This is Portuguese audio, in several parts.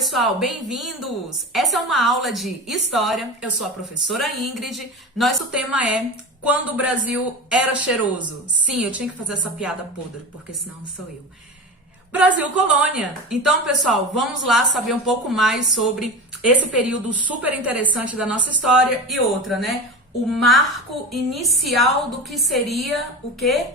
pessoal, bem-vindos! Essa é uma aula de História, eu sou a professora Ingrid. Nosso tema é Quando o Brasil era cheiroso. Sim, eu tinha que fazer essa piada podre, porque senão não sou eu. Brasil Colônia. Então, pessoal, vamos lá saber um pouco mais sobre esse período super interessante da nossa história e outra, né? O marco inicial do que seria o quê?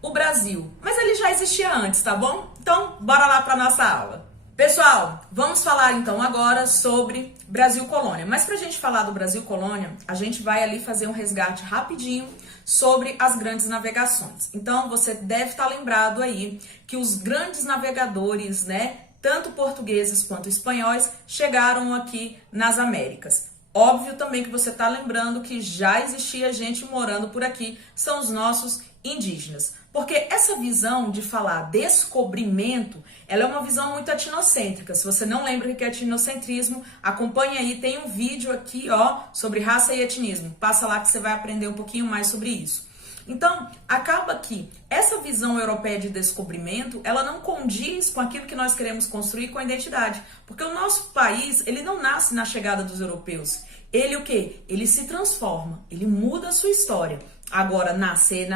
O Brasil. Mas ele já existia antes, tá bom? Então, bora lá para nossa aula. Pessoal, vamos falar então agora sobre Brasil Colônia. Mas pra gente falar do Brasil Colônia, a gente vai ali fazer um resgate rapidinho sobre as grandes navegações. Então, você deve estar lembrado aí que os grandes navegadores, né, tanto portugueses quanto espanhóis, chegaram aqui nas Américas. Óbvio também que você está lembrando que já existia gente morando por aqui, são os nossos indígenas. Porque essa visão de falar descobrimento, ela é uma visão muito etnocêntrica. Se você não lembra o que é etnocentrismo, acompanha aí, tem um vídeo aqui, ó, sobre raça e etnismo. Passa lá que você vai aprender um pouquinho mais sobre isso. Então, acaba que essa visão europeia de descobrimento, ela não condiz com aquilo que nós queremos construir com a identidade. Porque o nosso país, ele não nasce na chegada dos europeus. Ele o quê? Ele se transforma, ele muda a sua história. Agora, nascer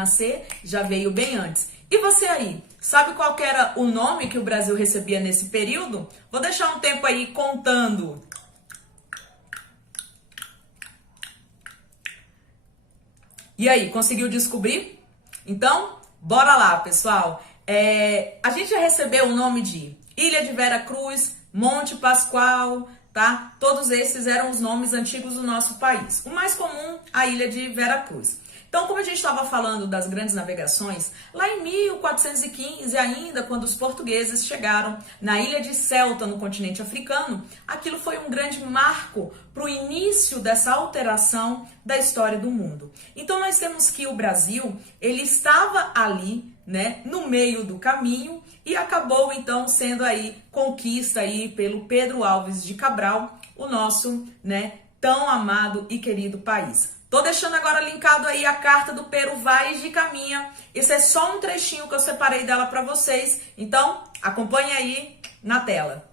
já veio bem antes. E você aí, sabe qual que era o nome que o Brasil recebia nesse período? Vou deixar um tempo aí contando. E aí, conseguiu descobrir? Então, bora lá, pessoal. A gente já recebeu o nome de Ilha de Vera Cruz, Monte Pascoal, tá? Todos esses eram os nomes antigos do nosso país. O mais comum, a Ilha de Vera Cruz. Então, como a gente estava falando das grandes navegações, lá em 1415 ainda, quando os portugueses chegaram na ilha de Ceuta, no continente africano, aquilo foi um grande marco para o início dessa alteração da história do mundo. Então, nós temos que o Brasil, ele estava ali, né, no meio do caminho e acabou, então, sendo aí conquista aí pelo Pedro Álvares de Cabral, o nosso, né, tão amado e querido país. Tô deixando agora linkado aí a carta do Pero Vaz de Caminha. Esse é só um trechinho que eu separei dela para vocês. Então, acompanhe aí na tela.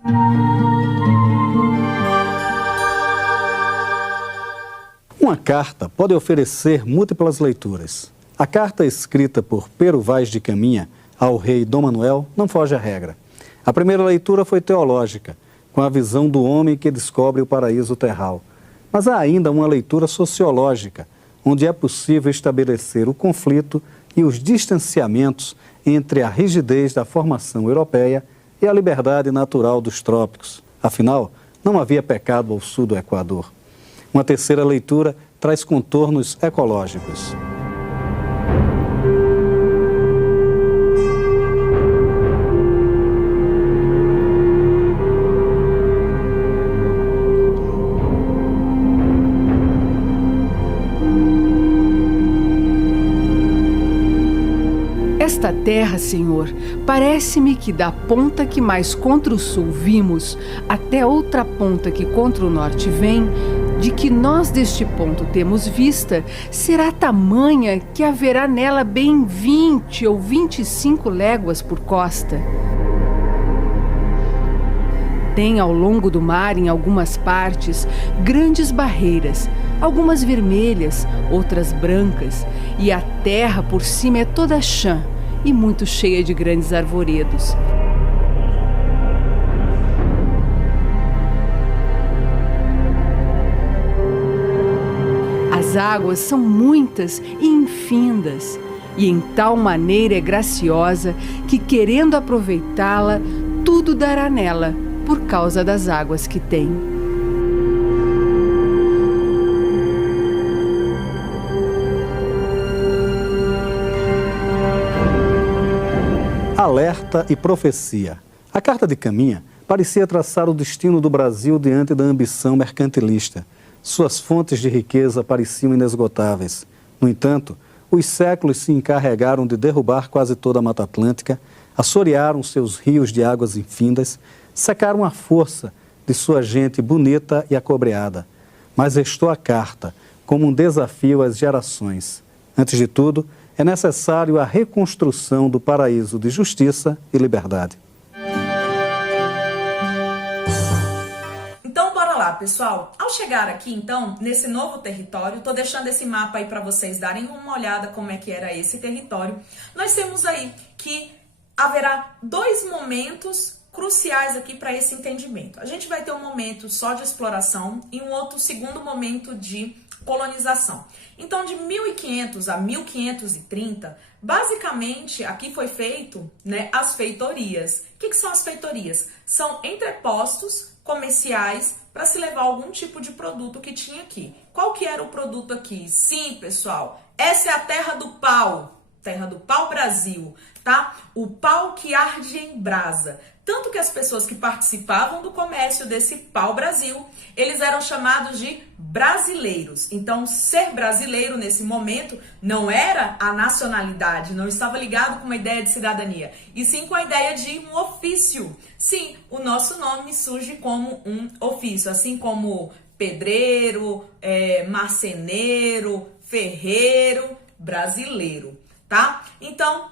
Uma carta pode oferecer múltiplas leituras. A carta escrita por Pero Vaz de Caminha ao rei Dom Manuel não foge à regra. A primeira leitura foi teológica, com a visão do homem que descobre o paraíso terral. Mas há ainda uma leitura sociológica, onde é possível estabelecer o conflito e os distanciamentos entre a rigidez da formação europeia e a liberdade natural dos trópicos. Afinal, não havia pecado ao sul do Equador. Uma terceira leitura traz contornos ecológicos. Esta terra, Senhor, parece-me que da ponta que mais contra o sul vimos, até outra ponta que contra o norte vem, de que nós deste ponto temos vista, será tamanha que haverá nela bem 20 ou 25 léguas por costa. Tem ao longo do mar, em algumas partes, grandes barreiras, algumas vermelhas, outras brancas, e a terra por cima é toda chã e muito cheia de grandes arvoredos. As águas são muitas e infindas, e em tal maneira é graciosa que, querendo aproveitá-la, tudo dará nela, por causa das águas que tem. Alerta e profecia. A carta de Caminha parecia traçar o destino do Brasil diante da ambição mercantilista. Suas fontes de riqueza pareciam inesgotáveis. No entanto, os séculos se encarregaram de derrubar quase toda a Mata Atlântica, assorearam seus rios de águas infindas, secaram a força de sua gente bonita e acobreada. Mas restou a carta como um desafio às gerações. Antes de tudo, é necessário a reconstrução do paraíso de justiça e liberdade. pessoal? Ao chegar aqui, então, nesse novo território, tô deixando esse mapa aí para vocês darem uma olhada como é que era esse território. Nós temos aí que haverá dois momentos cruciais aqui para esse entendimento. A gente vai ter um momento só de exploração e um outro segundo momento de colonização. Então, de 1500 a 1530, basicamente, aqui foi feito, né, as feitorias. O que são as feitorias? São entrepostos comerciais para se levar algum tipo de produto que tinha aqui. Qual que era o produto aqui? Sim, pessoal, essa é a terra do pau Brasil, tá? O pau que arde em brasa. Tanto que as pessoas que participavam do comércio desse pau-brasil, eles eram chamados de brasileiros. Então, ser brasileiro nesse momento não era a nacionalidade, não estava ligado com uma ideia de cidadania, e sim com a ideia de um ofício. Sim, o nosso nome surge como um ofício, assim como pedreiro, marceneiro, ferreiro, brasileiro, tá? Então,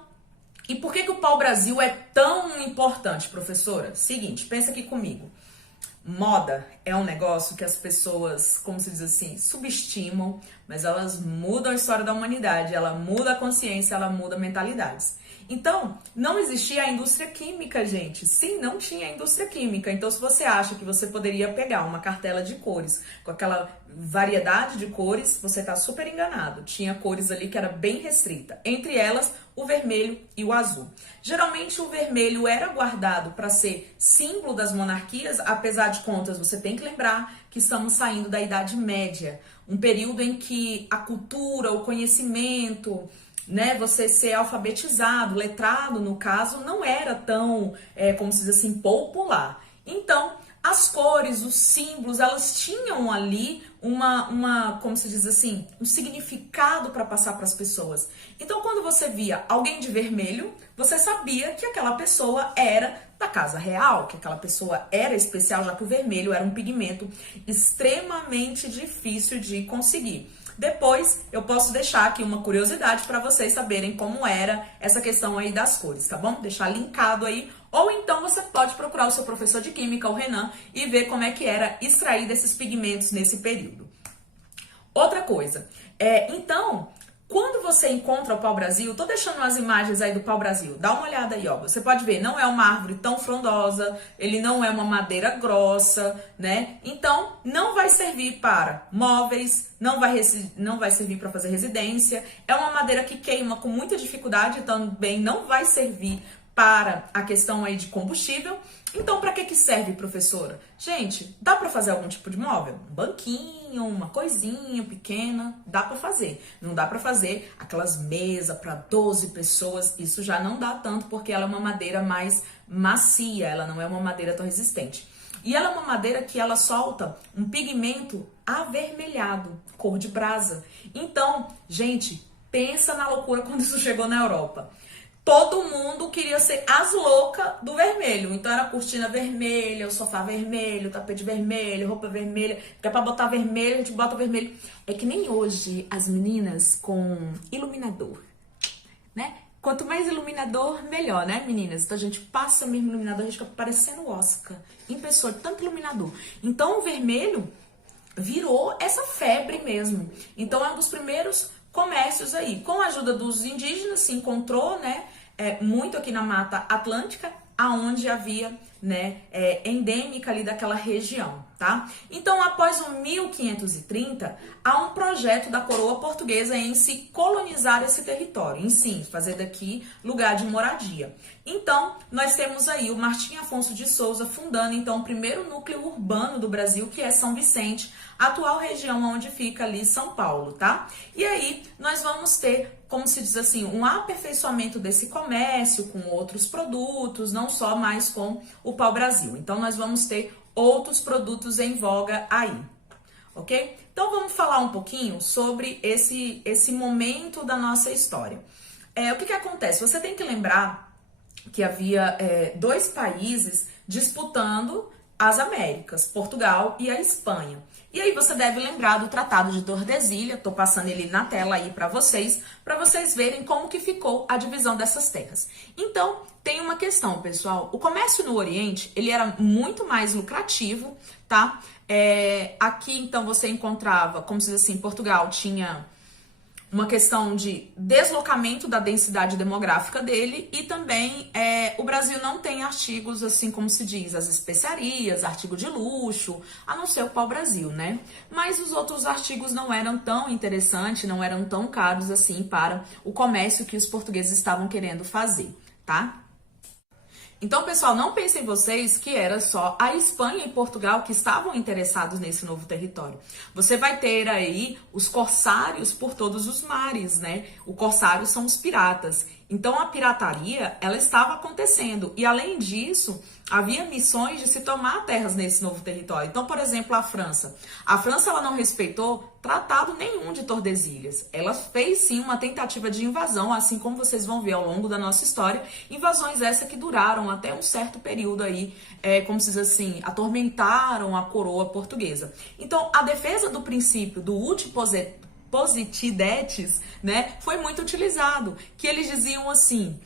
e por que o pau-brasil é tão importante, professora? Seguinte, pensa aqui comigo. Moda é um negócio que as pessoas, como se diz assim, subestimam, mas elas mudam a história da humanidade, ela muda a consciência, ela muda mentalidades. Então, não existia a indústria química, gente. Sim, não tinha a indústria química. Então, se você acha que você poderia pegar uma cartela de cores com aquela variedade de cores, você está super enganado. Tinha cores ali que era bem restrita. Entre elas, o vermelho e o azul. Geralmente, o vermelho era guardado para ser símbolo das monarquias, apesar de contas, você tem que lembrar que estamos saindo da Idade Média. Um período em que a cultura, o conhecimento, né, você ser alfabetizado, letrado no caso, não era tão, como se diz assim, popular. Então, as cores, os símbolos, elas tinham ali como se diz assim, um significado para passar para as pessoas. Então, quando você via alguém de vermelho, você sabia que aquela pessoa era da casa real, que aquela pessoa era especial, já que o vermelho era um pigmento extremamente difícil de conseguir. Depois, eu posso deixar aqui uma curiosidade para vocês saberem como era essa questão aí das cores, tá bom? Deixar linkado aí. Ou então você pode procurar o seu professor de química, o Renan, e ver como é que era extrair desses pigmentos nesse período. Outra coisa, então, quando você encontra o pau-brasil, tô deixando umas imagens aí do pau-brasil, dá uma olhada aí, ó. Você pode ver, não é uma árvore tão frondosa, ele não é uma madeira grossa, né? Então, não vai servir para móveis, não vai servir para fazer residência, é uma madeira que queima com muita dificuldade, também não vai servir para a questão aí de combustível. Então, para que serve, professora? Gente, dá para fazer algum tipo de móvel? Um banquinho, uma coisinha pequena, dá para fazer. Não dá para fazer aquelas mesas para 12 pessoas, isso já não dá tanto, porque ela é uma madeira mais macia, ela não é uma madeira tão resistente. E ela é uma madeira que ela solta um pigmento avermelhado, cor de brasa. Então, gente, pensa na loucura quando isso chegou na Europa. Todo mundo queria ser as loucas do vermelho. Então era cortina vermelha, o sofá vermelho, o tapete vermelho, roupa vermelha. Porque é pra botar vermelho, a gente bota vermelho. É que nem hoje as meninas com iluminador, né? Quanto mais iluminador, melhor, né, meninas? Então a gente passa mesmo iluminador, a gente fica parecendo Oscar. Em pessoa, tanto iluminador. Então o vermelho virou essa febre mesmo. Então é um dos primeiros comércios aí. Com a ajuda dos indígenas se encontrou, né, muito aqui na Mata Atlântica, aonde havia, né, endêmica ali daquela região, tá? Então, após o 1530, há um projeto da coroa portuguesa em se colonizar esse território, em sim, fazer daqui lugar de moradia. Então, nós temos aí o Martim Afonso de Souza fundando, então, o primeiro núcleo urbano do Brasil, que é São Vicente, atual região onde fica ali São Paulo, tá? E aí, nós vamos ter, como se diz assim, um aperfeiçoamento desse comércio com outros produtos, não só mais com o pau-brasil. Então, nós vamos ter outros produtos em voga aí, ok? Então, vamos falar um pouquinho sobre esse momento da nossa história. O que acontece? Você tem que lembrar que havia dois países disputando as Américas, Portugal e a Espanha. E aí você deve lembrar do Tratado de Tordesilhas, tô passando ele na tela aí para vocês verem como que ficou a divisão dessas terras. Então, tem uma questão, pessoal. O comércio no Oriente, ele era muito mais lucrativo, tá? Aqui, então, você encontrava, como se diz assim, Portugal tinha uma questão de deslocamento da densidade demográfica dele e também o Brasil não tem artigos, assim como se diz, as especiarias, artigo de luxo, a não ser o pau-brasil, né? Mas os outros artigos não eram tão interessantes, não eram tão caros assim para o comércio que os portugueses estavam querendo fazer, tá? Então, pessoal, não pensem vocês que era só a Espanha e Portugal que estavam interessados nesse novo território. Você vai ter aí os corsários por todos os mares, né? Os corsários são os piratas. Então, a pirataria, ela estava acontecendo. E, além disso, havia missões de se tomar terras nesse novo território. Então, por exemplo, a França. A França, ela não respeitou tratado nenhum de Tordesilhas. Ela fez, sim, uma tentativa de invasão, assim como vocês vão ver ao longo da nossa história. Invasões essas que duraram até um certo período aí, como se diz assim, atormentaram a coroa portuguesa. Então, a defesa do princípio do uti positidetis, né, foi muito utilizado, que eles diziam assim,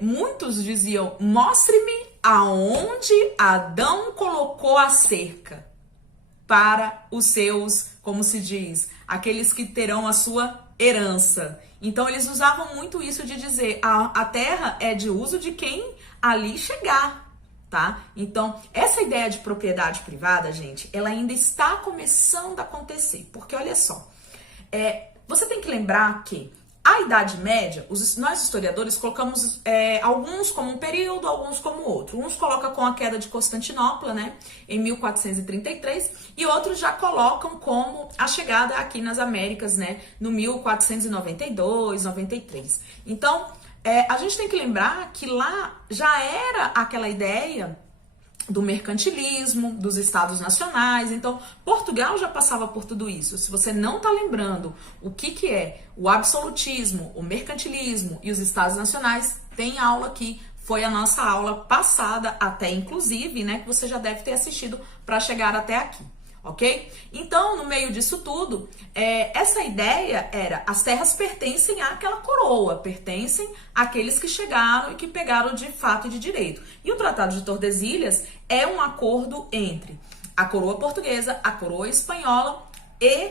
muitos diziam, mostre-me aonde Adão colocou a cerca para os seus, como se diz, aqueles que terão a sua herança. Então eles usavam muito isso de dizer, a terra é de uso de quem ali chegar, tá? Então, essa ideia de propriedade privada, gente, ela ainda está começando a acontecer, porque olha só, você tem que lembrar que a Idade Média, nós historiadores colocamos alguns como um período, alguns como outro. Uns colocam com a queda de Constantinopla, né, em 1433, e outros já colocam como a chegada aqui nas Américas, né, no 1492, 93. Então, a gente tem que lembrar que lá já era aquela ideia do mercantilismo, dos estados nacionais. Então, Portugal já passava por tudo isso. Se você não está lembrando o que é o absolutismo, o mercantilismo e os estados nacionais, tem aula aqui. Foi a nossa aula passada, até inclusive, né, que você já deve ter assistido para chegar até aqui. Ok? Então, no meio disso tudo, essa ideia era, as terras pertencem àquela coroa, pertencem àqueles que chegaram e que pegaram de fato e de direito. E o Tratado de Tordesilhas é um acordo entre a coroa portuguesa, a coroa espanhola e,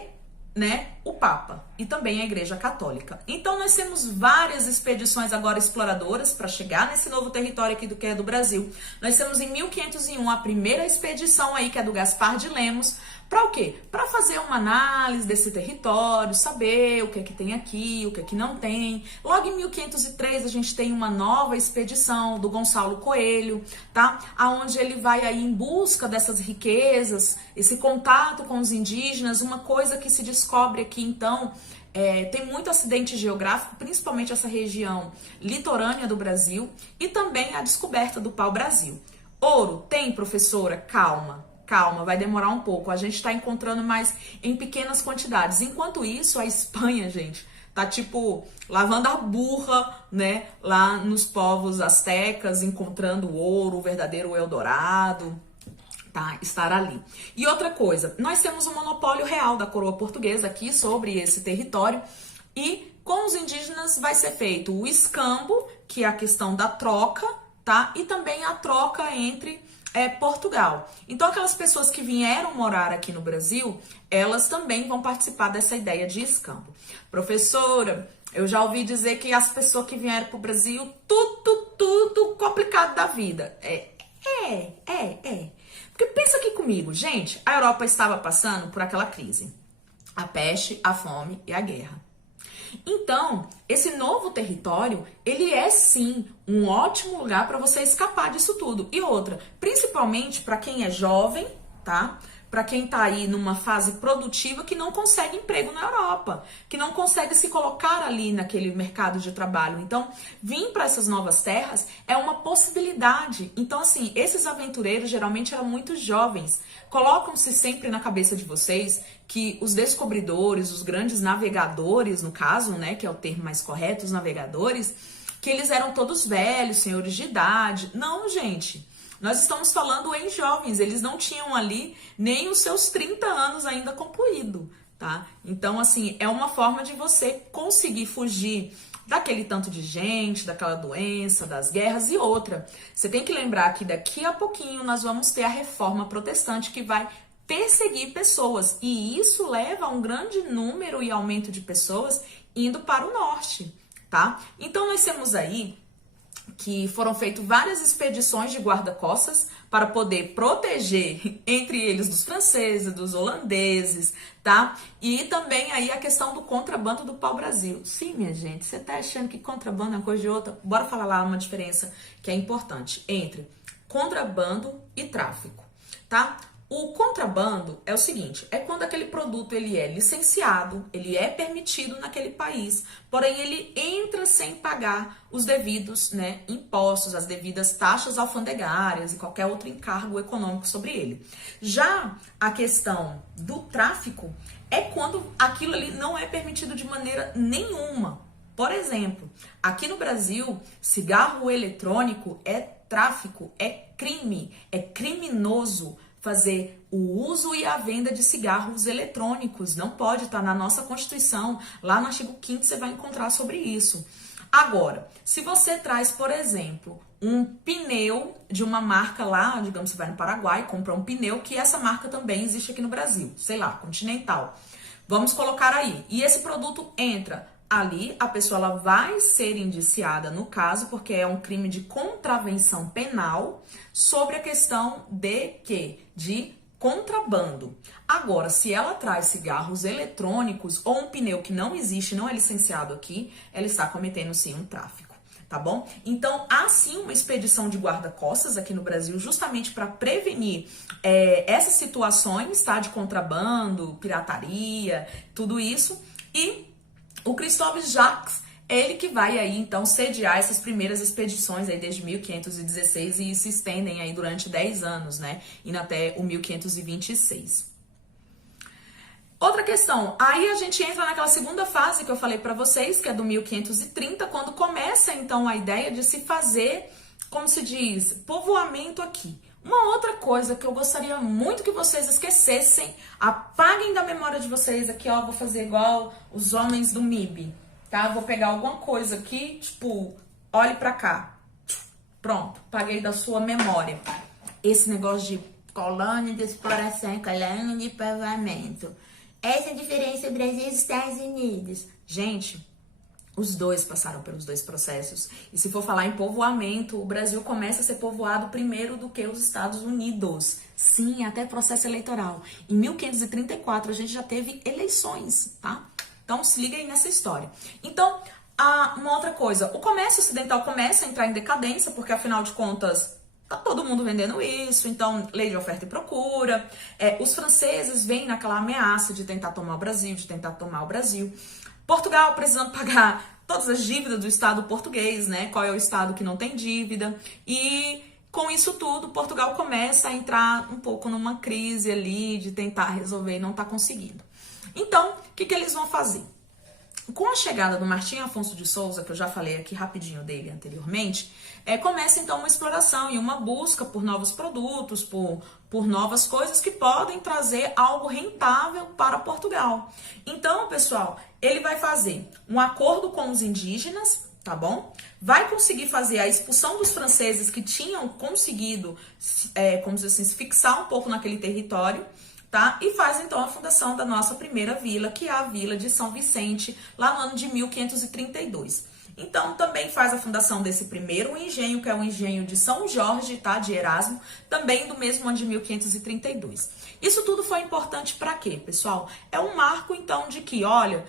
né, o Papa e também a Igreja Católica. Então nós temos várias expedições agora exploradoras para chegar nesse novo território aqui que é do Brasil. Nós temos em 1501 a primeira expedição aí, que é do Gaspar de Lemos. Para o quê? Para fazer uma análise desse território, saber o que é que tem aqui, o que é que não tem. Logo em 1503 a gente tem uma nova expedição do Gonçalo Coelho, tá? Aonde ele vai aí em busca dessas riquezas, esse contato com os indígenas, uma coisa que se descobre aqui então, tem muito acidente geográfico, principalmente essa região litorânea do Brasil, e também a descoberta do pau-brasil. Ouro tem, professora? Calma. Calma, vai demorar um pouco. A gente está encontrando mais em pequenas quantidades. Enquanto isso, a Espanha, gente, tá tipo lavando a burra, né? Lá nos povos astecas, encontrando o ouro, o verdadeiro Eldorado, tá? Estar ali. E outra coisa, nós temos um monopólio real da coroa portuguesa aqui sobre esse território. E com os indígenas vai ser feito o escambo, que é a questão da troca, tá? E também a troca entre Portugal. Então, aquelas pessoas que vieram morar aqui no Brasil, elas também vão participar dessa ideia de escambo. Professora, eu já ouvi dizer que as pessoas que vieram para o Brasil, tudo complicado da vida. Porque pensa aqui comigo, gente, a Europa estava passando por aquela crise. A peste, a fome e a guerra. Então, esse novo território, ele é sim um ótimo lugar para você escapar disso tudo. E outra, principalmente para quem é jovem, tá? Para quem tá aí numa fase produtiva que não consegue emprego na Europa, que não consegue se colocar ali naquele mercado de trabalho. Então, vir para essas novas terras é uma possibilidade. Então, assim, esses aventureiros geralmente eram muito jovens. Colocam-se sempre na cabeça de vocês que os descobridores, os grandes navegadores, no caso, né, que é o termo mais correto, os navegadores, que eles eram todos velhos, senhores de idade. Não, gente. Nós estamos falando em jovens, eles não tinham ali nem os seus 30 anos ainda concluído, tá? Então, assim, é uma forma de você conseguir fugir daquele tanto de gente, daquela doença, das guerras e outra. Você tem que lembrar que daqui a pouquinho nós vamos ter a reforma protestante que vai perseguir pessoas, e isso leva a um grande número e aumento de pessoas indo para o norte, tá? Então nós temos aí que foram feitas várias expedições de guarda-costas para poder proteger, entre eles, dos franceses, dos holandeses, tá? E também aí a questão do contrabando do pau-brasil. Sim, minha gente, você tá achando que contrabando é uma coisa de outra? Bora falar lá uma diferença que é importante entre contrabando e tráfico, tá? O contrabando é o seguinte, é quando aquele produto ele é licenciado, ele é permitido naquele país, porém ele entra sem pagar os devidos, né, impostos, as devidas taxas alfandegárias e qualquer outro encargo econômico sobre ele. Já a questão do tráfico é quando aquilo ali não é permitido de maneira nenhuma. Por exemplo, aqui no Brasil, cigarro eletrônico é tráfico, é crime, é criminoso fazer o uso e a venda de cigarros eletrônicos. Não pode estar na nossa Constituição. Lá no artigo 5º você vai encontrar sobre isso. Agora, se você traz, por exemplo, um pneu de uma marca lá, digamos, você vai no Paraguai, compra um pneu, que essa marca também existe aqui no Brasil, sei lá, Continental. Vamos colocar aí. E esse produto entra ali, a pessoa ela vai ser indiciada no caso, porque é um crime de contravenção penal sobre a questão de quê? De contrabando. Agora, se ela traz cigarros eletrônicos ou um pneu que não existe, não é licenciado aqui, ela está cometendo sim um tráfico, tá bom? Então, há sim uma expedição de guarda-costas aqui no Brasil, justamente para prevenir essas situações, tá? De contrabando, pirataria, tudo isso. E o Christophe Jacques, ele que vai aí, então, sediar essas primeiras expedições aí desde 1516 e se estendem aí durante 10 anos, né? Indo até o 1526. Outra questão, aí a gente entra naquela segunda fase que eu falei pra vocês, que é do 1530, quando começa, então, a ideia de se fazer, como se diz, povoamento aqui. Uma outra coisa que eu gostaria muito que vocês esquecessem, apaguem da memória de vocês aqui, ó, vou fazer igual os homens do MIB, tá? Vou pegar alguma coisa aqui, tipo, olhe pra cá. Pronto, apaguei da sua memória. Esse negócio de colônia de exploração e colônia de povoamento. Essa é a diferença entre Brasil e Estados Unidos. Gente, os dois passaram pelos dois processos. E se for falar em povoamento, o Brasil começa a ser povoado primeiro do que os Estados Unidos. Sim, até processo eleitoral. Em 1534 a gente já teve eleições, tá? Então se liga aí nessa história. Então, uma outra coisa, o comércio ocidental começa a entrar em decadência, porque afinal de contas tá todo mundo vendendo isso, então lei de oferta e procura. Os franceses vêm naquela ameaça de tentar tomar o Brasil, Portugal precisando pagar todas as dívidas do Estado português, né? Qual é o Estado que não tem dívida? E com isso tudo, Portugal começa a entrar um pouco numa crise ali de tentar resolver e não tá conseguindo. Então, o que eles vão fazer? Com a chegada do Martim Afonso de Souza, que eu já falei aqui rapidinho dele anteriormente, começa então uma exploração e uma busca por novos produtos, por novas coisas que podem trazer algo rentável para Portugal. Então, pessoal, ele vai fazer um acordo com os indígenas, tá bom? Vai conseguir fazer a expulsão dos franceses que tinham conseguido, como dizer assim, se fixar um pouco naquele território, tá? E faz então a fundação da nossa primeira vila, que é a Vila de São Vicente, lá no ano de 1532. Então também faz a fundação desse primeiro engenho, que é o engenho de São Jorge, tá? De Erasmo, também do mesmo ano de 1532. Isso tudo foi importante para quê, pessoal? É um marco então de que, olha,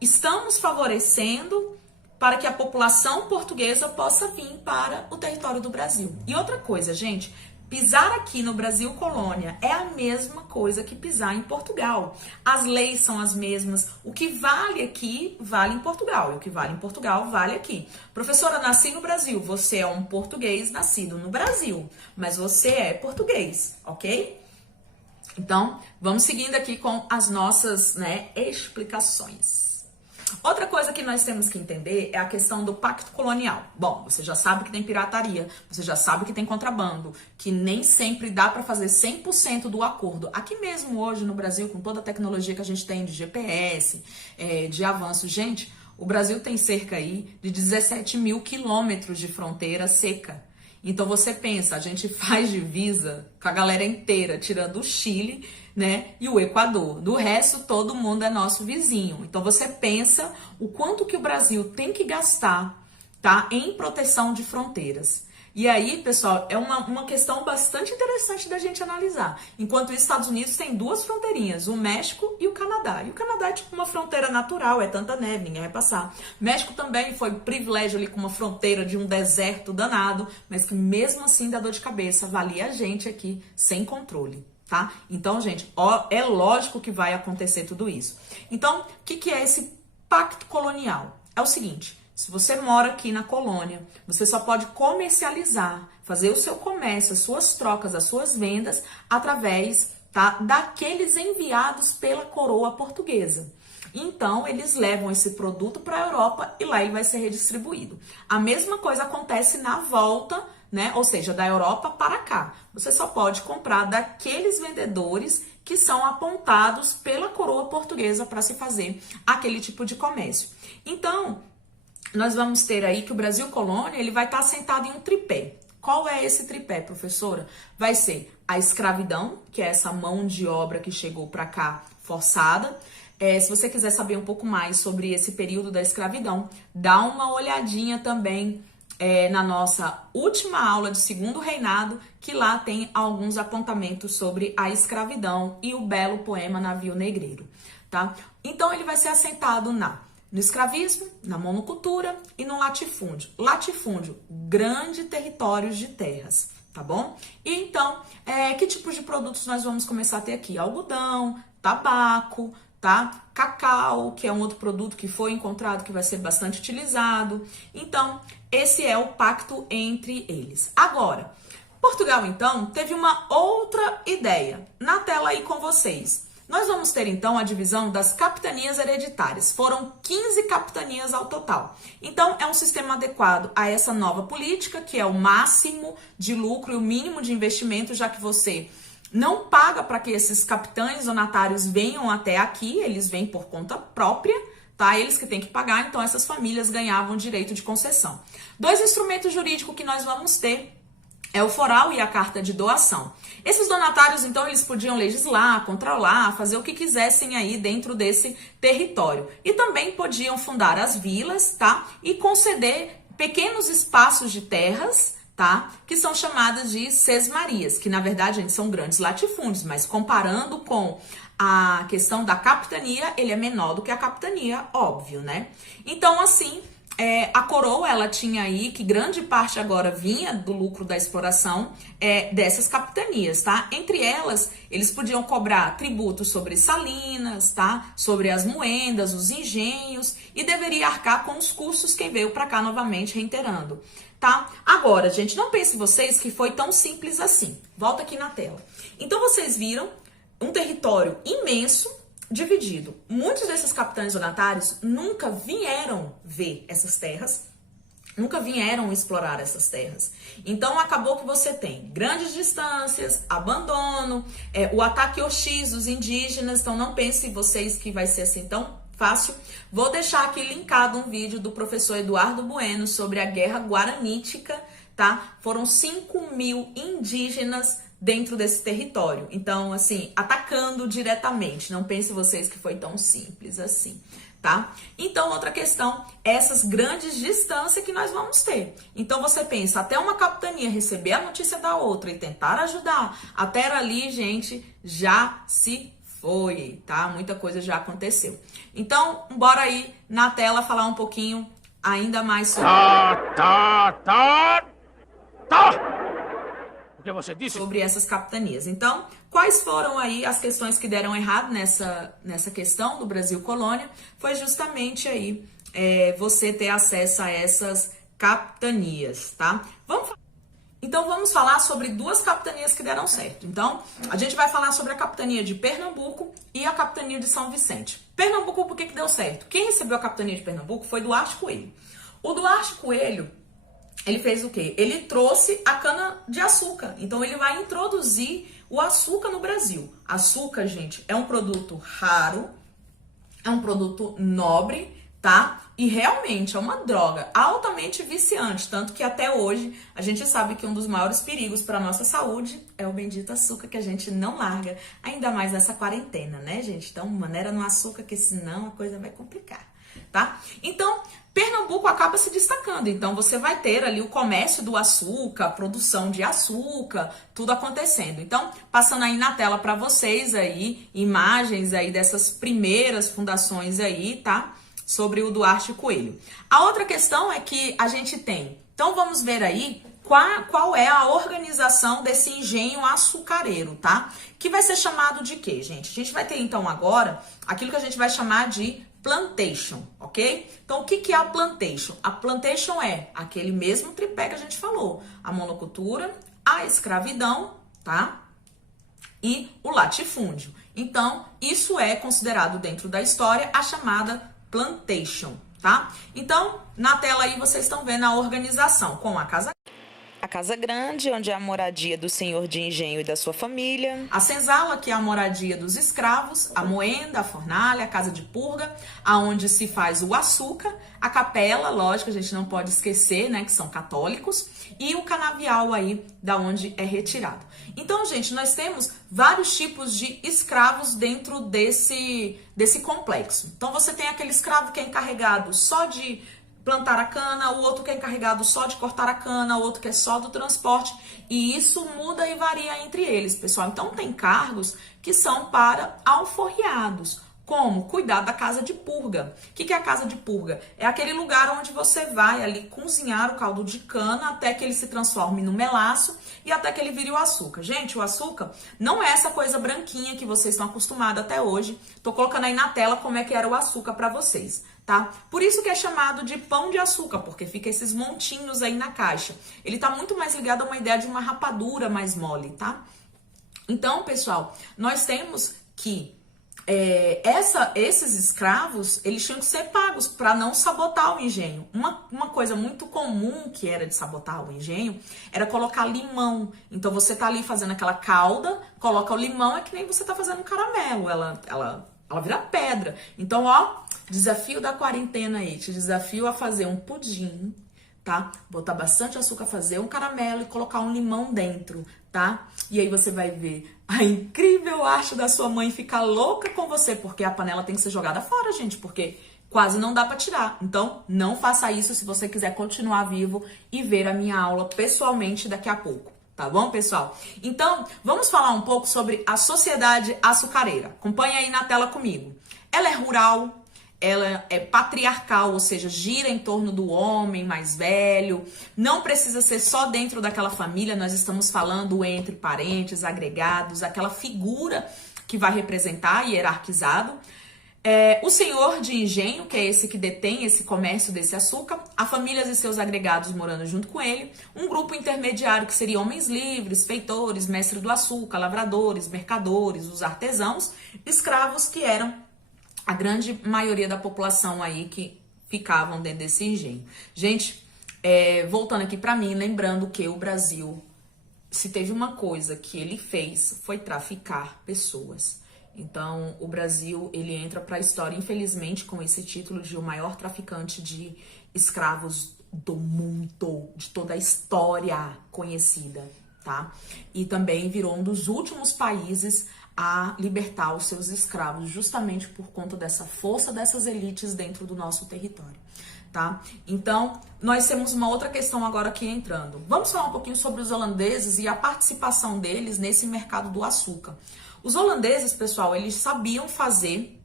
estamos favorecendo para que a população portuguesa possa vir para o território do Brasil. E outra coisa, gente, pisar aqui no Brasil colônia é a mesma coisa que pisar em Portugal. As leis são as mesmas. O que vale aqui, vale em Portugal. E o que vale em Portugal, vale aqui. Professora, nasci no Brasil. Você é um português nascido no Brasil. Mas você é português, ok? Então, vamos seguindo aqui com as nossas, explicações. Outra coisa que nós temos que entender é a questão do pacto colonial. Bom, você já sabe que tem pirataria, você já sabe que tem contrabando, que nem sempre dá para fazer 100% do acordo. Aqui mesmo hoje no Brasil, com toda a tecnologia que a gente tem de GPS, de avanço, gente, o Brasil tem cerca aí de 17 mil quilômetros de fronteira seca. Então você pensa, a gente faz divisa com a galera inteira, tirando o Chile, né, e o Equador. Do resto, todo mundo é nosso vizinho. Então você pensa o quanto que o Brasil tem que gastar, tá, em proteção de fronteiras. E aí, pessoal, é uma questão bastante interessante da gente analisar. Enquanto os Estados Unidos tem duas fronteirinhas, o México e o Canadá. E o Canadá é tipo uma fronteira natural, é tanta neve, ninguém vai passar. México também foi privilégio ali com uma fronteira de um deserto danado, mas que mesmo assim dá dor de cabeça, valia a gente aqui sem controle, tá? Então, gente, ó, é lógico que vai acontecer tudo isso. Então, o que é esse pacto colonial? É o seguinte: se você mora aqui na colônia, você só pode comercializar, fazer o seu comércio, as suas trocas, as suas vendas através, tá, daqueles enviados pela coroa portuguesa. Então, eles levam esse produto para a Europa e lá ele vai ser redistribuído. A mesma coisa acontece na volta, né? Ou seja, da Europa para cá. Você só pode comprar daqueles vendedores que são apontados pela coroa portuguesa para se fazer aquele tipo de comércio. Então, nós vamos ter aí que o Brasil colônia, ele vai estar assentado em um tripé. Qual é esse tripé, professora? Vai ser a escravidão, que é essa mão de obra que chegou para cá forçada. Se você quiser saber um pouco mais sobre esse período da escravidão, dá uma olhadinha também na nossa última aula de Segundo Reinado, que lá tem alguns apontamentos sobre a escravidão e o belo poema Navio Negreiro, tá? Então ele vai ser assentado no escravismo, na monocultura e no latifúndio. Latifúndio, grandes territórios de terras, tá bom? E então, que tipos de produtos nós vamos começar a ter aqui? Algodão, tabaco, tá? Cacau, que é um outro produto que foi encontrado que vai ser bastante utilizado. Então, esse é o pacto entre eles. Agora, Portugal, então, teve uma outra ideia. Na tela aí com vocês. Nós vamos ter, então, a divisão das capitanias hereditárias. Foram 15 capitanias ao total. Então, é um sistema adequado a essa nova política, que é o máximo de lucro e o mínimo de investimento, já que você não paga para que esses capitães donatários venham até aqui, eles vêm por conta própria, tá? Eles que têm que pagar, então essas famílias ganhavam direito de concessão. Dois instrumentos jurídicos que nós vamos ter é o foral e a carta de doação. Esses donatários, então, eles podiam legislar, controlar, fazer o que quisessem aí dentro desse território. E também podiam fundar as vilas, tá? E conceder pequenos espaços de terras, tá? Que são chamadas de sesmarias, que na verdade, gente, são grandes latifúndios, mas comparando com a questão da capitania, ele é menor do que a capitania, óbvio, né? Então, assim, a coroa, ela tinha aí que grande parte agora vinha do lucro da exploração dessas capitanias, tá? Entre elas, eles podiam cobrar tributos sobre salinas, tá? Sobre as moendas, os engenhos, e deveria arcar com os custos quem veio para cá novamente, reiterando, tá? Agora, gente, não pense vocês que foi tão simples assim. Volta aqui na tela. Então, vocês viram um território imenso, dividido. Muitos desses capitães donatários nunca vieram ver essas terras, nunca vieram explorar essas terras. Então, acabou que você tem grandes distâncias, abandono, o ataque hostis dos indígenas. Então, não pense vocês que vai ser assim tão fácil. Vou deixar aqui linkado um vídeo do professor Eduardo Bueno sobre a Guerra Guaranítica, tá? Foram 5.000 indígenas dentro desse território. Então, assim, atacando diretamente. Não pense vocês que foi tão simples assim, tá? Então, outra questão, essas grandes distâncias que nós vamos ter. Então, você pensa, até uma capitania receber a notícia da outra e tentar ajudar, até ali, gente, já se foi, tá? Muita coisa já aconteceu. Então, bora aí na tela falar um pouquinho ainda mais sobre... que você disse? Sobre essas capitanias. Então, quais foram aí as questões que deram errado nessa questão do Brasil colônia? Foi justamente aí você ter acesso a essas capitanias, tá? Então, Então vamos falar sobre duas capitanias que deram certo. Então a gente vai falar sobre a capitania de Pernambuco e a capitania de São Vicente. Pernambuco, por que deu certo? Quem recebeu a capitania de Pernambuco foi Duarte Coelho. O Duarte Coelho, ele fez o quê? Ele trouxe a cana-de-açúcar. Então ele vai introduzir o açúcar no Brasil. Açúcar, gente, é um produto raro, é um produto nobre, tá? E realmente é uma droga altamente viciante, tanto que até hoje a gente sabe que um dos maiores perigos para a nossa saúde é o bendito açúcar, que a gente não larga, ainda mais nessa quarentena, né, gente? Então, maneira no açúcar, que senão a coisa vai complicar, tá? Então, Pernambuco acaba se destacando, então você vai ter ali o comércio do açúcar, a produção de açúcar, tudo acontecendo. Então, passando aí na tela para vocês aí, imagens aí dessas primeiras fundações aí, tá? Sobre o Duarte Coelho. A outra questão é que a gente tem, então vamos ver aí qual é a organização desse engenho açucareiro, tá? Que vai ser chamado de quê, gente? A gente vai ter então agora aquilo que a gente vai chamar de plantation, ok? Então o que é a plantation? A plantation é aquele mesmo tripé que a gente falou, a monocultura, a escravidão, tá? E o latifúndio. Então isso é considerado dentro da história a chamada plantation, tá? Então, na tela aí vocês estão vendo a organização com a Casa Grande, onde é a moradia do senhor de engenho e da sua família. A senzala, que é a moradia dos escravos. A moenda, a fornalha, a casa de purga, aonde se faz o açúcar. A capela, lógico, a gente não pode esquecer, né, que são católicos. E o canavial aí, da onde é retirado. Então, gente, nós temos vários tipos de escravos dentro desse complexo. Então, você tem aquele escravo que é encarregado só de plantar a cana, o outro que é encarregado só de cortar a cana, o outro que é só do transporte, e isso muda e varia entre eles, pessoal. Então tem cargos que são para alforriados, como cuidar da casa de purga. O que é a casa de purga? É aquele lugar onde você vai ali cozinhar o caldo de cana até que ele se transforme no melaço e até que ele vire o açúcar. Gente, o açúcar não é essa coisa branquinha que vocês estão acostumados até hoje. Tô colocando aí na tela como é que era o açúcar para vocês, tá? Por isso que é chamado de pão de açúcar, porque fica esses montinhos aí na caixa. Ele tá muito mais ligado a uma ideia de uma rapadura mais mole, tá? Então, pessoal, nós temos que esses escravos, eles tinham que ser pagos para não sabotar o engenho. Uma coisa muito comum que era de sabotar o engenho era colocar limão. Então você tá ali fazendo aquela calda, coloca o limão, é que nem você tá fazendo um caramelo, ela vira pedra. Então, ó, desafio da quarentena aí, te desafio a fazer um pudim, tá? Botar bastante açúcar, fazer um caramelo e colocar um limão dentro, tá? E aí você vai ver a incrível arte da sua mãe ficar louca com você, porque a panela tem que ser jogada fora, gente, porque quase não dá pra tirar. Então, não faça isso se você quiser continuar vivo e ver a minha aula pessoalmente daqui a pouco. Tá bom, pessoal? Então, vamos falar um pouco sobre a sociedade açucareira. Acompanha aí na tela comigo. Ela é rural, ela é patriarcal, ou seja, gira em torno do homem mais velho. Não precisa ser só dentro daquela família, nós estamos falando entre parentes, agregados, aquela figura que vai representar hierarquizado. O senhor de engenho, que é esse que detém esse comércio desse açúcar, a família e seus agregados morando junto com ele, um grupo intermediário que seria homens livres, feitores, mestres do açúcar, lavradores, mercadores, os artesãos, escravos que eram a grande maioria da população aí que ficavam dentro desse engenho. Gente, voltando aqui para mim, lembrando que o Brasil, se teve uma coisa que ele fez, foi traficar pessoas. Então, o Brasil, ele entra para a história, infelizmente, com esse título de o maior traficante de escravos do mundo, de toda a história conhecida, tá? E também virou um dos últimos países a libertar os seus escravos, justamente por conta dessa força dessas elites dentro do nosso território, tá? Então, nós temos uma outra questão agora aqui entrando. Vamos falar um pouquinho sobre os holandeses e a participação deles nesse mercado do açúcar. Os holandeses, pessoal, eles sabiam fazer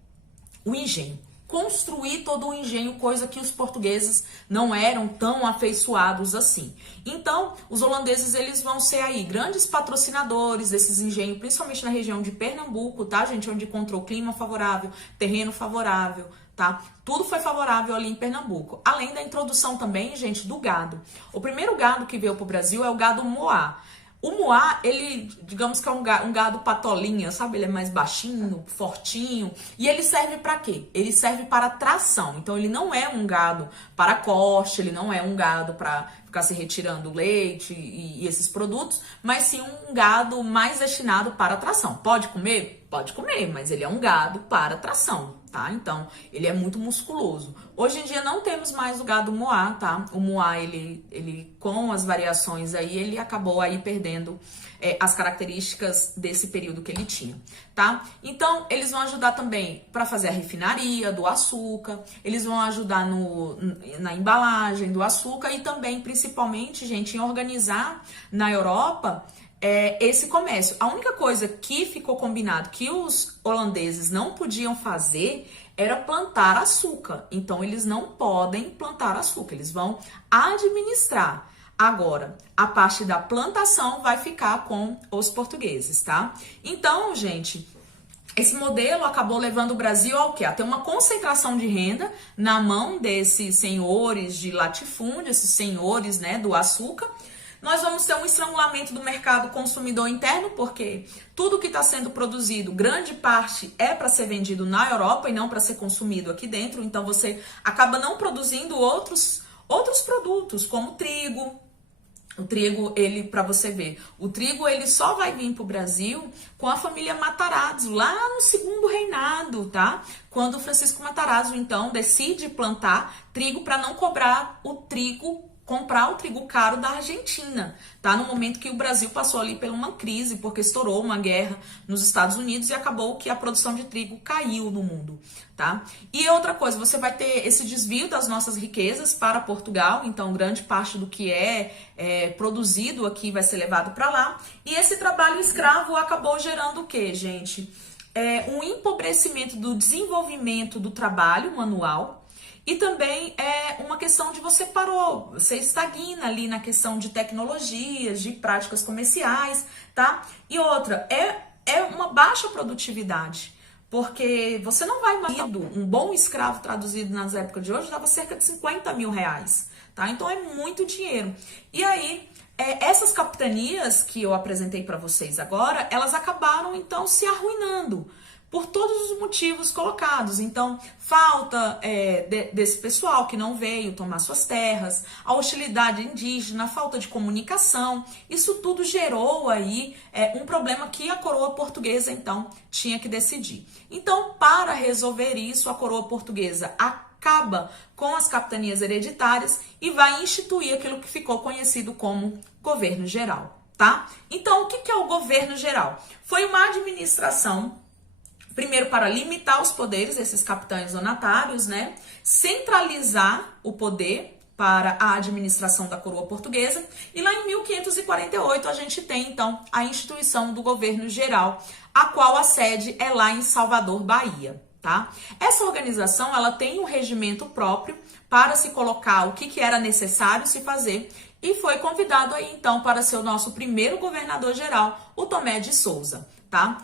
o engenho, construir todo o engenho, coisa que os portugueses não eram tão afeiçoados assim. Então, os holandeses, eles vão ser aí grandes patrocinadores desses engenhos, principalmente na região de Pernambuco, tá, gente? Onde encontrou clima favorável, terreno favorável, tá? Tudo foi favorável ali em Pernambuco. Além da introdução também, gente, do gado. O primeiro gado que veio pro Brasil é o gado Moá. O Moá, ele, digamos que é um gado patolinha, sabe? Ele é mais baixinho, fortinho. E ele serve para quê? Ele serve para tração. Então, ele não é um gado para corte, ele não é um gado para ficar se retirando leite e esses produtos, mas sim um gado mais destinado para tração. Pode comer? Pode comer, mas ele é um gado para tração, tá? Então, ele é muito musculoso. Hoje em dia não temos mais o gado Moá, tá? O Moá, ele com as variações aí, ele acabou aí perdendo as características desse período que ele tinha, tá? Então, eles vão ajudar também para fazer a refinaria do açúcar, eles vão ajudar na embalagem do açúcar e também, principalmente, gente, em organizar na Europa esse comércio. A única coisa que ficou combinado que os holandeses não podiam fazer era plantar açúcar. Então, eles não podem plantar açúcar, eles vão administrar. Agora, a parte da plantação vai ficar com os portugueses, tá? Então, gente, esse modelo acabou levando o Brasil ao quê? A ter uma concentração de renda na mão desses senhores de latifúndio, esses senhores, né, do açúcar. Nós vamos ter um estrangulamento do mercado consumidor interno, porque tudo que está sendo produzido, grande parte é para ser vendido na Europa e não para ser consumido aqui dentro. Então, você acaba não produzindo outros produtos, como trigo. O trigo, ele, para você ver, o trigo ele só vai vir para o Brasil com a família Matarazzo, lá no segundo reinado, tá? Quando o Francisco Matarazzo, então, decide plantar trigo para não comprar o trigo caro da Argentina, tá? No momento que o Brasil passou ali por uma crise, porque estourou uma guerra nos Estados Unidos e acabou que a produção de trigo caiu no mundo, tá? E outra coisa, você vai ter esse desvio das nossas riquezas para Portugal, então grande parte do que é produzido aqui vai ser levado para lá, e esse trabalho escravo acabou gerando o quê, gente? Um empobrecimento do desenvolvimento do trabalho manual. E também é uma questão de você estagna ali na questão de tecnologias, de práticas comerciais, tá? E outra, é uma baixa produtividade, porque você não vai mais... Um bom escravo traduzido nas épocas de hoje dava cerca de 50 mil reais, tá? Então é muito dinheiro. E aí, essas capitanias que eu apresentei para vocês agora, elas acabaram então se arruinando, por todos os motivos colocados. Então, falta desse pessoal que não veio tomar suas terras, a hostilidade indígena, a falta de comunicação, isso tudo gerou aí um problema que a coroa portuguesa, então, tinha que decidir. Então, para resolver isso, a coroa portuguesa acaba com as capitanias hereditárias e vai instituir aquilo que ficou conhecido como governo geral, tá? Então, o que é o governo geral? Foi uma administração, primeiro, para limitar os poderes desses capitães donatários, né? Centralizar o poder para a administração da coroa portuguesa. E lá em 1548 a gente tem, então, a instituição do governo geral, a qual a sede é lá em Salvador, Bahia, tá? Essa organização, ela tem um regimento próprio para se colocar o que era necessário se fazer, e foi convidado aí, então, para ser o nosso primeiro governador geral, o Tomé de Souza, tá?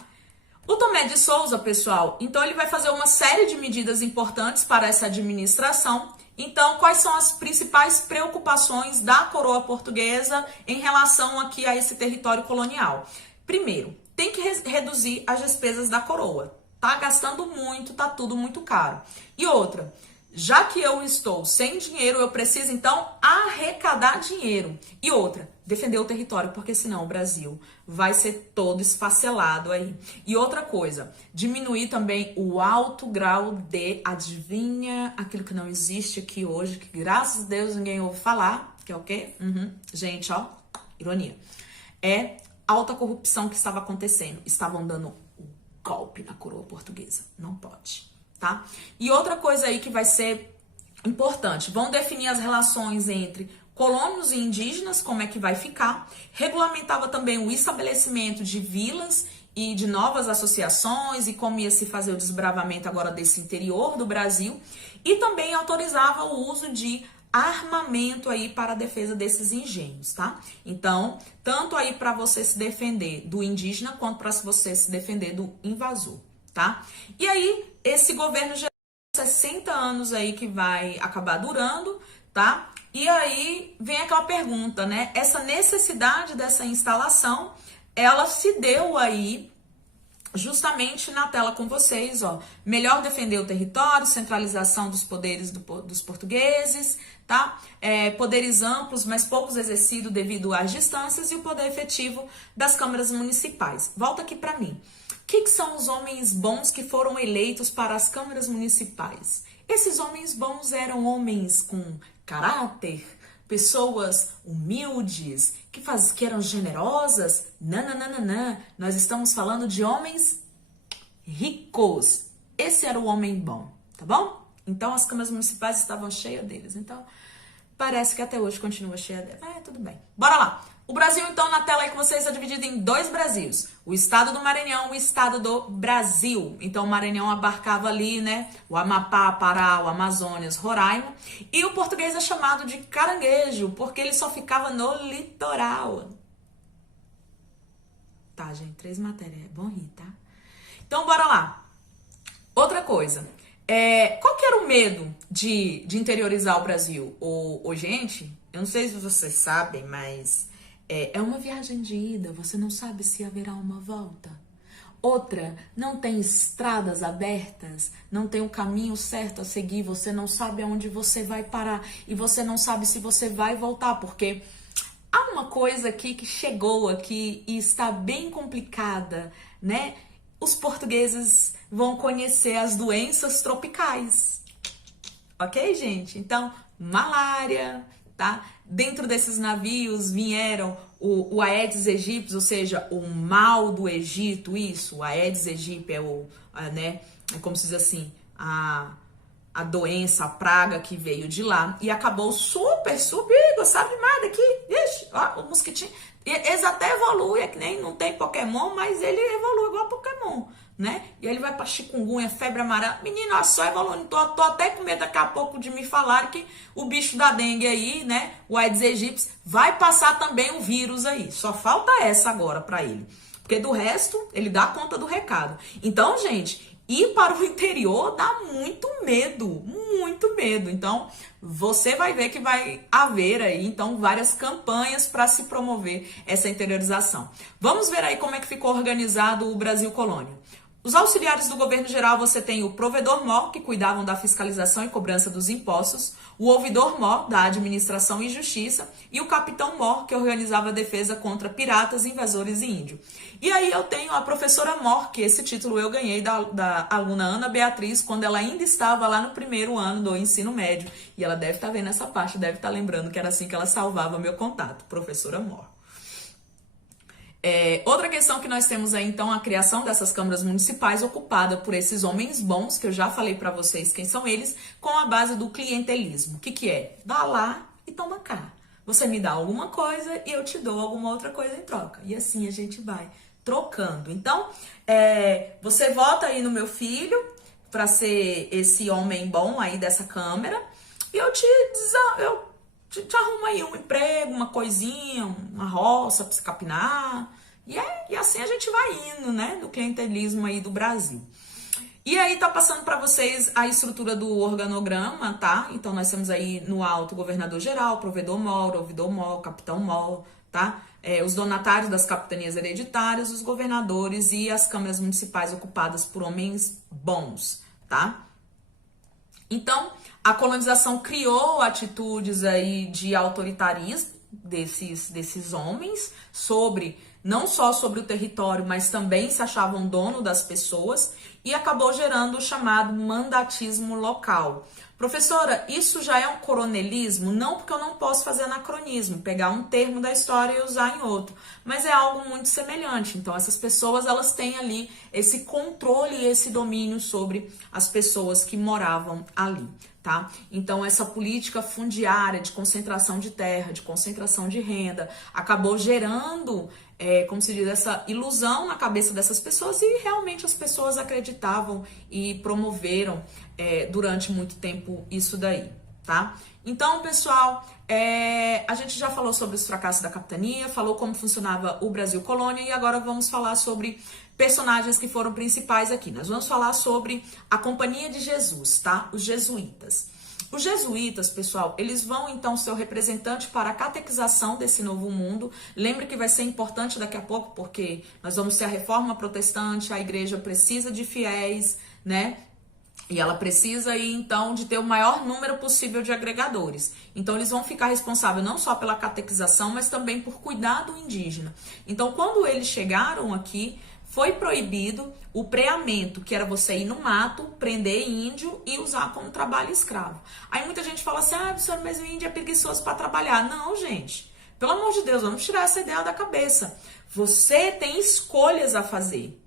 O Tomé de Souza, pessoal, então ele vai fazer uma série de medidas importantes para essa administração. Então, quais são as principais preocupações da coroa portuguesa em relação aqui a esse território colonial? Primeiro, tem que reduzir as despesas da coroa. Tá gastando muito, tá tudo muito caro. E outra, já que eu estou sem dinheiro, eu preciso então arrecadar dinheiro. E outra, defender o território, porque senão o Brasil vai ser todo esfacelado aí. E outra coisa, diminuir também o alto grau de, adivinha, aquilo que não existe aqui hoje, que graças a Deus ninguém ouve falar, que é o quê? Gente, ó, ironia. É alta corrupção que estava acontecendo. Estavam dando um golpe na coroa portuguesa. Não pode, tá? E outra coisa aí que vai ser importante, vão definir as relações entre colonos e indígenas, como é que vai ficar. Regulamentava também o estabelecimento de vilas e de novas associações e como ia se fazer o desbravamento agora desse interior do Brasil. E também autorizava o uso de armamento aí para a defesa desses engenhos, tá? Então, tanto aí para você se defender do indígena, quanto para você se defender do invasor, tá? E aí, esse governo 60 anos aí que vai acabar durando, tá? E aí vem aquela pergunta, né? Essa necessidade dessa instalação, ela se deu aí justamente na tela com vocês, ó. Melhor defender o território, centralização dos poderes dos portugueses, tá? Poderes amplos, mas poucos exercidos devido às distâncias e o poder efetivo das câmaras municipais. Volta aqui para mim. O que são os homens bons que foram eleitos para as câmaras municipais? Esses homens bons eram homens com caráter, pessoas humildes, que eram generosas? Não. Nós estamos falando de homens ricos. Esse era o homem bom, tá bom? Então as câmaras municipais estavam cheias deles. Então parece que até hoje continua cheia deles. Tudo bem. Bora lá. O Brasil, então, na tela aí com vocês é dividido em 2 Brasis. O estado do Maranhão e o estado do Brasil. Então, o Maranhão abarcava ali, né? O Amapá, Pará, o Amazonas, Roraima. E o português é chamado de caranguejo, porque ele só ficava no litoral. Tá, gente, 3 matérias. É bom rir, tá? Então, bora lá. Outra coisa. Qual que era o medo de interiorizar o Brasil? Gente, eu não sei se vocês sabem, mas... É uma viagem de ida, você não sabe se haverá uma volta. Outra, não tem estradas abertas, não tem o caminho certo a seguir, você não sabe aonde você vai parar e você não sabe se você vai voltar, porque há uma coisa aqui que chegou aqui e está bem complicada, né? Os portugueses vão conhecer as doenças tropicais, ok, gente? Então, malária, tá? Dentro desses navios vieram o Aedes aegypti, ou seja, o mal do Egito, isso, o Aedes aegypti é como se diz assim, a doença, a praga que veio de lá e acabou super, sabe demais daqui, ixi, ó, o mosquitinho, eles até evoluem, é que nem não tem Pokémon, mas ele evolui igual Pokémon, né? E ele vai pra chikungunya, febre amarela. Menino, só evoluindo. Tô até com medo daqui a pouco de me falar que o bicho da dengue aí, né? O Aedes aegypti, vai passar também o vírus aí. Só falta essa agora pra ele. Porque do resto, ele dá conta do recado. Então, gente, ir para o interior dá muito medo. Muito medo. Então, você vai ver que vai haver aí, então, várias campanhas para se promover essa interiorização. Vamos ver aí como é que ficou organizado o Brasil Colônia. Os auxiliares do governo geral, você tem o provedor-mor, que cuidavam da fiscalização e cobrança dos impostos, o ouvidor-mor, da administração e justiça, e o capitão-mor, que organizava a defesa contra piratas, invasores e índios. E aí eu tenho a professora-mor, que esse título eu ganhei da aluna Ana Beatriz, quando ela ainda estava lá no 1º ano do ensino médio. E ela deve estar vendo essa parte, deve estar lembrando que era assim que ela salvava meu contato, professora-mor. Outra questão que nós temos aí, então, a criação dessas câmaras municipais ocupada por esses homens bons, que eu já falei para vocês quem são eles, com a base do clientelismo. O que é? Dá lá e toma cá. Você me dá alguma coisa e eu te dou alguma outra coisa em troca. E assim a gente vai trocando. Então, você vota aí no meu filho para ser esse homem bom aí dessa câmara e eu te arrumo aí um emprego, uma coisinha, uma roça pra você capinar. E assim a gente vai indo, né? Do clientelismo aí do Brasil. E aí tá passando para vocês a estrutura do organograma, tá? Então nós temos aí no alto o governador-geral, provedor-mor, ouvidor-mor, capitão-mor, tá? Os donatários das capitanias hereditárias, os governadores e as câmaras municipais ocupadas por homens bons, tá? Então, a colonização criou atitudes aí de autoritarismo desses homens não só sobre o território, mas também se achavam dono das pessoas e acabou gerando o chamado mandatismo local. Professora, isso já é um coronelismo? Não, porque eu não posso fazer anacronismo, pegar um termo da história e usar em outro, mas é algo muito semelhante. Então, essas pessoas, elas têm ali esse controle e esse domínio sobre as pessoas que moravam ali, tá? Então, essa política fundiária de concentração de terra, de concentração de renda, acabou gerando, como se diz, essa ilusão na cabeça dessas pessoas e realmente as pessoas acreditavam e promoveram durante muito tempo isso daí, tá? Então, pessoal, a gente já falou sobre os fracassos da capitania, falou como funcionava o Brasil colônia e agora vamos falar sobre personagens que foram principais aqui. Nós vamos falar sobre a Companhia de Jesus, tá? Os jesuítas. Os jesuítas, pessoal, eles vão então ser o representante para a catequização desse novo mundo. Lembre que vai ser importante daqui a pouco, porque nós vamos ter a reforma protestante, a igreja precisa de fiéis, né? E ela precisa aí, então, de ter o maior número possível de agregadores. Então, eles vão ficar responsáveis não só pela catequização, mas também por cuidar do indígena. Então, quando eles chegaram aqui, foi proibido o preamento, que era você ir no mato, prender índio e usar como trabalho escravo. Aí muita gente fala assim, professor, mas o índio é preguiçoso para trabalhar. Não, gente. Pelo amor de Deus, vamos tirar essa ideia da cabeça. Você tem escolhas a fazer.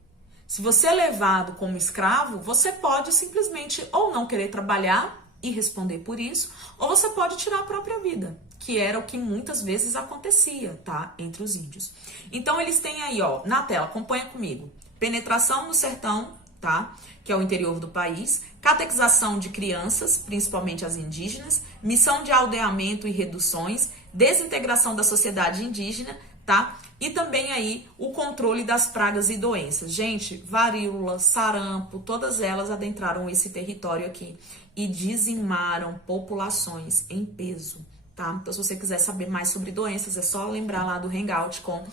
Se você é levado como escravo, você pode simplesmente ou não querer trabalhar e responder por isso, ou você pode tirar a própria vida, que era o que muitas vezes acontecia, tá? Entre os índios. Então, eles têm aí, ó, na tela, acompanha comigo. Penetração no sertão, tá? Que é o interior do país. Catequização de crianças, principalmente as indígenas. Missão de aldeamento e reduções. Desintegração da sociedade indígena, tá? E também aí o controle das pragas e doenças. Gente, varíola, sarampo, todas elas adentraram esse território aqui e dizimaram populações em peso, tá? Então, se você quiser saber mais sobre doenças, é só lembrar lá do Hangout com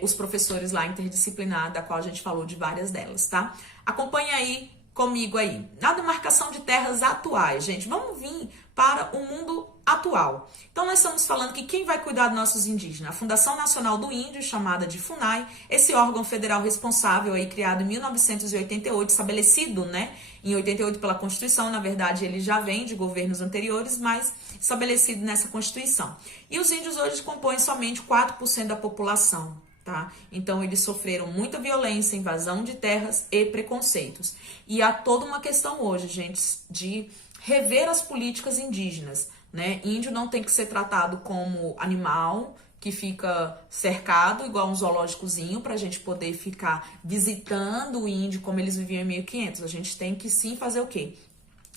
os professores lá interdisciplinar, da qual a gente falou de várias delas, tá? Acompanha aí comigo aí. Na demarcação de terras atuais, gente, vamos vir para o mundo atual. Então, nós estamos falando que quem vai cuidar dos nossos indígenas? A Fundação Nacional do Índio, chamada de FUNAI, esse órgão federal responsável aí, criado em 1988, estabelecido, né, em 88 pela Constituição, na verdade ele já vem de governos anteriores, mas estabelecido nessa Constituição. E os índios hoje compõem somente 4% da população, tá? Então eles sofreram muita violência, invasão de terras e preconceitos. E há toda uma questão hoje, gente, de rever as políticas indígenas, né? Índio não tem que ser tratado como animal que fica cercado, igual um zoológicozinho, para a gente poder ficar visitando o índio como eles viviam em 1500. A gente tem que sim fazer o quê?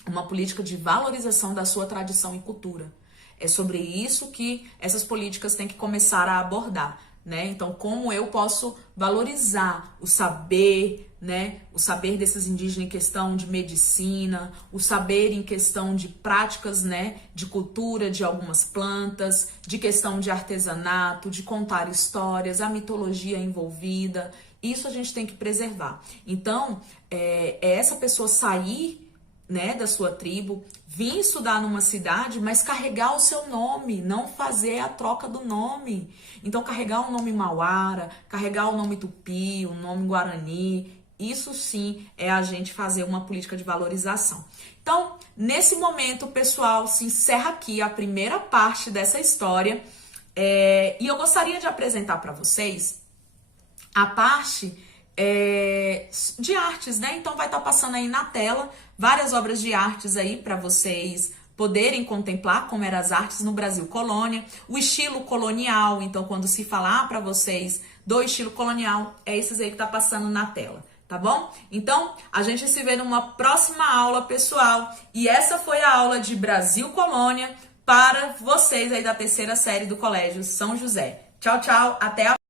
Uma política de valorização da sua tradição e cultura. É sobre isso que essas políticas têm que começar a abordar, né? Então, como eu posso valorizar o saber, né? O saber desses indígenas em questão de medicina, o saber em questão de práticas, né? De cultura de algumas plantas, de questão de artesanato, de contar histórias, a mitologia envolvida. Isso a gente tem que preservar. Então, é essa pessoa sair, né, da sua tribo, vir estudar numa cidade, mas carregar o seu nome, não fazer a troca do nome. Então, carregar o nome Mauara, carregar o nome Tupi, o nome Guarani, isso sim é a gente fazer uma política de valorização. Então, nesse momento, pessoal, se encerra aqui a primeira parte dessa história, e eu gostaria de apresentar para vocês a parte de artes, né? Então vai estar passando aí na tela várias obras de artes aí para vocês poderem contemplar como eram as artes no Brasil colônia, o estilo colonial. Então, quando se falar para vocês do estilo colonial, é esses aí que tá passando na tela, tá bom? Então, a gente se vê numa próxima aula, pessoal. E essa foi a aula de Brasil colônia para vocês aí da terceira série do Colégio São José. Tchau, tchau, até a